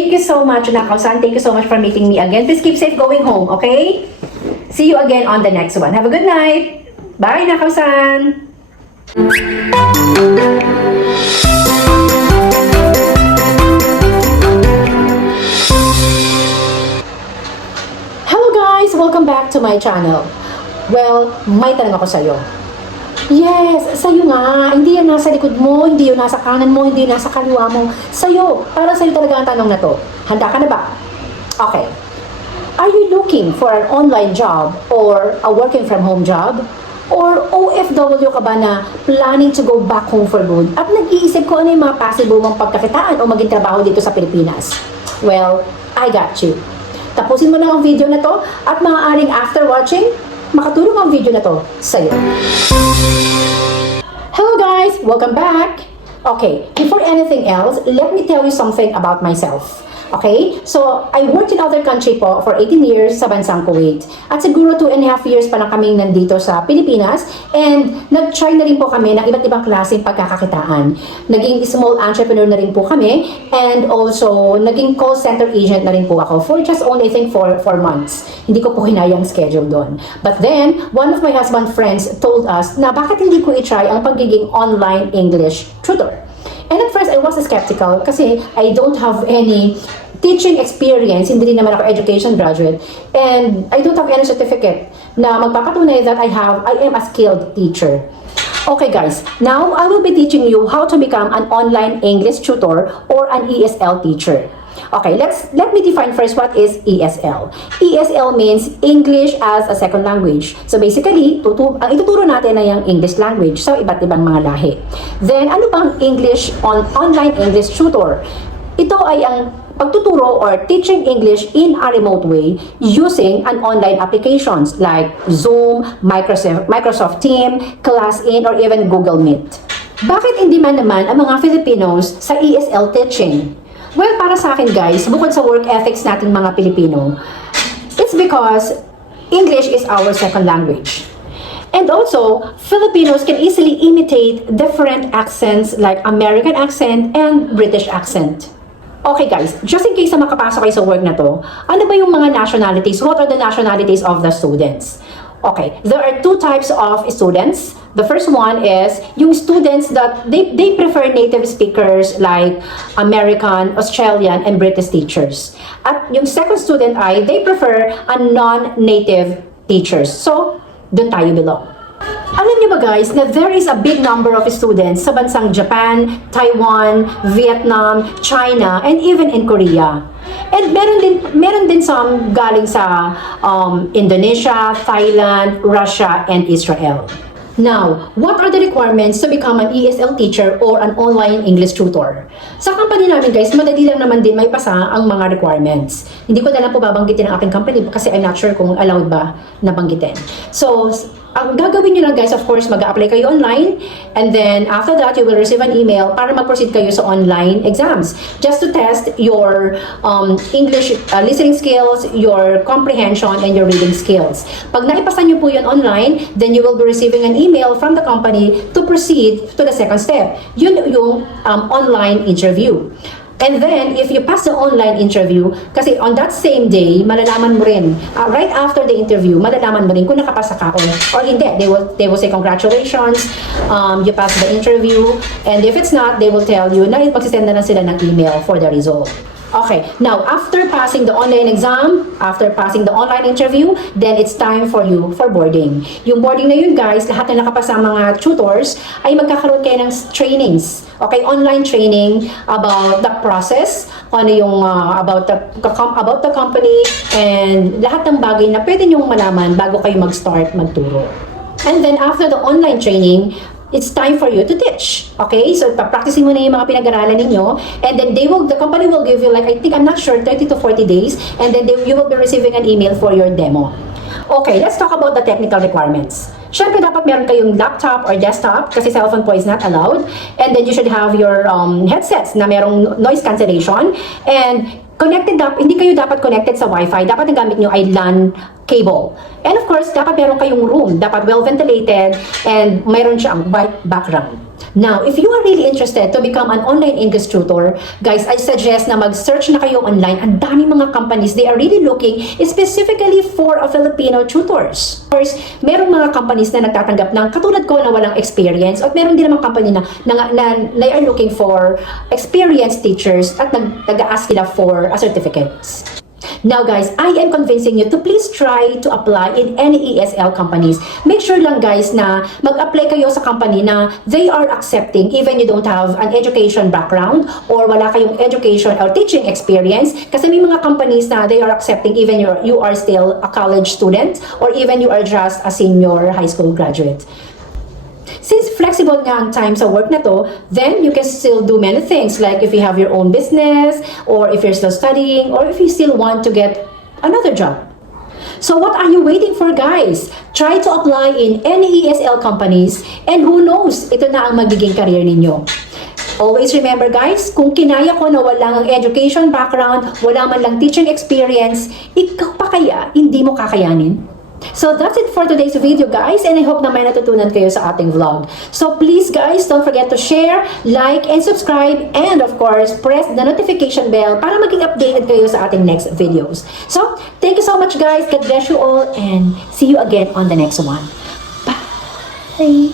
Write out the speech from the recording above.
Thank you so much, Nakaw-san. Thank you so much for meeting me again. Please keep safe going home, okay? See you again on the next one. Have a good night. Bye, Nakaw-san. Hello guys! Welcome back to my channel. Well, may tanong ako sa'yo. Yes, sa'yo nga. Hindi yan nasa likod mo, hindi yun nasa kanan mo, hindi yun nasa kaliwa mo. Sa'yo. Para sa'yo talaga ang tanong na to. Handa ka na ba? Okay. Are you looking for an online job or a working from home job? Or OFW ka ba na planning to go back home for good? At nag-iisip ko ano yung mga possible mong pagkakitaan o maging trabaho dito sa Pilipinas? Well, I got you. Tapusin mo na ang video na to at maaaring after watching, makatulong ang video na to sa'yo. Hello guys! Welcome back! Okay, before anything else, let me tell you something about myself. Okay? So, I worked in other country po for 18 years sa bansang Kuwait. At siguro 2.5 years pa lang kaming nandito sa Pilipinas. And nag-try na rin po kami ng iba't ibang klaseng pagkakakitaan. Naging small entrepreneur na rin po kami. And also, naging call center agent na rin po ako for just only, I think, 4 months. Hindi ko po hinayang schedule doon. But then, one of my husband's friends told us na bakit hindi ko i-try ang pagiging online English tutor. And at first, I was skeptical kasi I don't have any teaching experience. Hindi rin naman ako education graduate. And I don't have any certificate na magpapatunay that I am a skilled teacher. Okay guys, now I will be teaching you how to become an online English tutor or an ESL teacher. Okay, let me define first what is ESL. ESL means English as a second language. So basically, ang ituturo natin ay ang English language sa iba't ibang mga lahi. Then, ano bang online English tutor? Ito ay ang pagtuturo or teaching English in a remote way using an online applications like Zoom, Microsoft Teams, ClassIn, or even Google Meet. Bakit hindi man naman ang mga Filipinos sa ESL teaching? Well, para sa akin guys, bukod sa work ethics natin mga Pilipino, it's because English is our second language. And also, Filipinos can easily imitate different accents like American accent and British accent. Okay guys, just in case na makapasok kayo sa work na to, ano ba yung mga nationalities? What are the nationalities of the students? Okay, there are 2 types of students. The first one is yung students that they prefer native speakers like American, Australian, and British teachers. At yung second student ay they prefer a non-native teachers. So, doon tayo belong. Alam niyo ba guys na there is a big number of students sa bansang Japan, Taiwan, Vietnam, China, and even in Korea. And meron din some galing sa Indonesia, Thailand, Russia, and Israel. Now, what are the requirements to become an ESL teacher or an online English tutor? Sa company namin guys, madali lang naman din may pasa ang mga requirements. Hindi ko na lang po babanggitin ang aking company kasi I'm not sure kung allowed ba na banggitin. So, ang gagawin nyo lang guys, of course, mag-apply kayo online and then after that, you will receive an email para mag-proceed kayo sa online exams just to test your English listening skills, your comprehension, and your reading skills. Pag naipasa nyo po yun online, then you will be receiving an email from the company to proceed to the second step. Yun yung online interview. And then, if you pass the online interview, kasi on that same day, malalaman mo rin, right after the interview, malalaman mo rin kung nakapasa ka or hindi. They will say, congratulations, you passed the interview. And if it's not, they will tell you na magsisend na sila ng email for the result. Okay, now after passing the online exam, after passing the online interview, then it's time for you for boarding. Yung boarding na yun guys, lahat na nakapasa mga tutors ay magkakaroon kayo ng trainings. Okay, online training about the process, ano yung about the company, and lahat ng bagay na pwede nyong malaman bago kayo mag-start magturo. And then after the online training, it's time for you to teach. Okay? So, pa-practicing mo na yung mga pinag-aralan ninyo. And then, the company will give you like, I think, I'm not sure, 30 to 40 days. And then, you will be receiving an email for your demo. Okay, let's talk about the technical requirements. Syempre, dapat meron kayong laptop or desktop kasi cellphone po is not allowed. And then, you should have your headsets na merong noise cancellation. And, hindi kayo dapat connected sa Wi-Fi. Dapat ang gamit nyo ay LAN cable. And of course, dapat meron kayong room, dapat well ventilated, and mayroon siyang white background. Now, if you are really interested to become an online English tutor, guys, I suggest na mag-search na kayo online. Ang daming mga companies, they are really looking specifically for a Filipino tutors. Of course, merong mga companies na nagtatanggap ng katulad ko na walang experience, at meron din namang company na they are looking for experienced teachers at nag-ask sila for a certificates. Now guys, I am convincing you to please try to apply in any ESL companies. Make sure lang guys na mag-apply kayo sa company na they are accepting even you don't have an education background or wala kayong education or teaching experience. Kasi may mga companies na they are accepting even you are still a college student or even you are just a senior high school graduate. Since flexible nga ang time sa work na to, then you can still do many things, like if you have your own business, or if you're still studying, or if you still want to get another job. So what are you waiting for, guys? Try to apply in any ESL companies, and who knows, ito na ang magiging career ninyo. Always remember guys, kung kinaya ko na wala ang education background, wala man lang teaching experience, ikaw pa kaya hindi mo kakayanin? So that's it for today's video guys, and I hope na may natutunan kayo sa ating vlog. So please guys, don't forget to share, like, and subscribe, and of course, press the notification bell para maging updated kayo sa ating next videos. So, thank you so much guys, God bless you all, and see you again on the next one. Bye!